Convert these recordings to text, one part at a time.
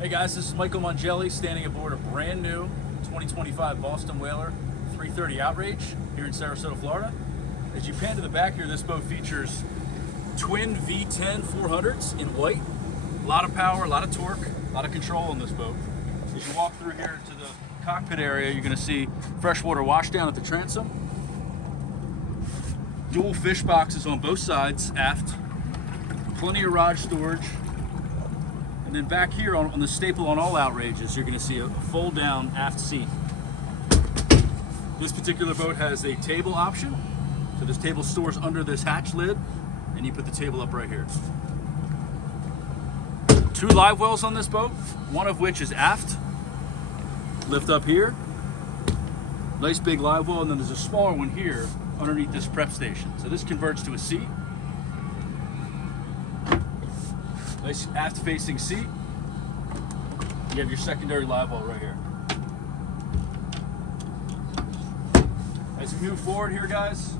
Hey guys, this is Michael Mangelli standing aboard a brand new 2025 Boston Whaler 330 Outrage here in Sarasota, Florida. As you pan to the back here, this boat features twin V10 400s in white. A lot of power, a lot of torque, a lot of control on this boat. As you walk through here to the cockpit area, you're going to see freshwater washdown at the transom. Dual fish boxes on both sides aft. Plenty of rod storage. And then back here on the staple on all Outrages, you're going to see a fold down aft seat. This particular boat has a table option. So this table stores under this hatch lid, and you put the table up right here. 2 live wells on this boat, one of which is aft. Lift up here. Nice big live well, and then there's a smaller one here underneath this prep station. So this converts to a seat. Nice aft facing seat. You have your secondary live well right here. As we move forward here, guys,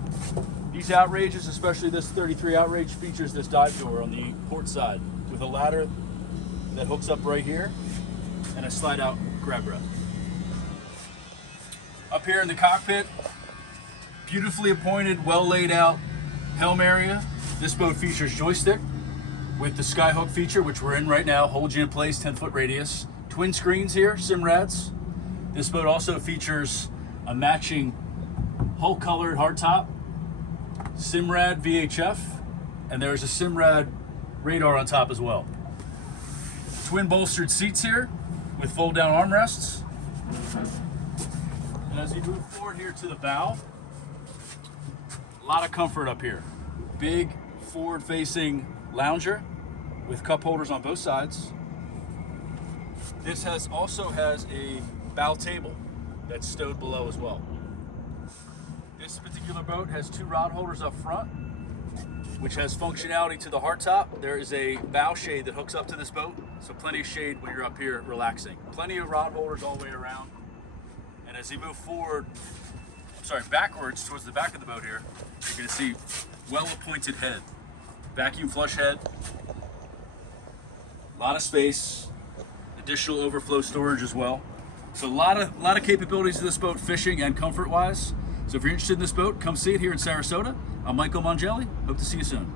these Outrages, especially this 33 Outrage, features this dive door on the port side with a ladder that hooks up right here and a slide out grab rail. Up here in the cockpit, beautifully appointed, well laid out helm area. This boat features joystick with the skyhook feature, which we're in right now, holds you in place, 10-foot radius. Twin screens here, Simrads. This boat also features a matching hull colored hardtop, Simrad VHF, and there's a Simrad radar on top as well. Twin bolstered seats here with fold down armrests. And as you move forward here to the bow, a lot of comfort up here. Big forward facing lounger with cup holders on both sides. This also has a bow table that's stowed below as well. This particular boat has 2 rod holders up front, which has functionality to the hardtop. There is a bow shade that hooks up to this boat, so plenty of shade when you're up here relaxing. Plenty of rod holders all the way around. And as you move forward, backwards towards the back of the boat here, you're going to see well-appointed head. Vacuum flush head, a lot of space, additional overflow storage as well. So a lot of capabilities to this boat, fishing and comfort-wise. So if you're interested in this boat, come see it here in Sarasota. I'm Michael Mangelli. Hope to see you soon.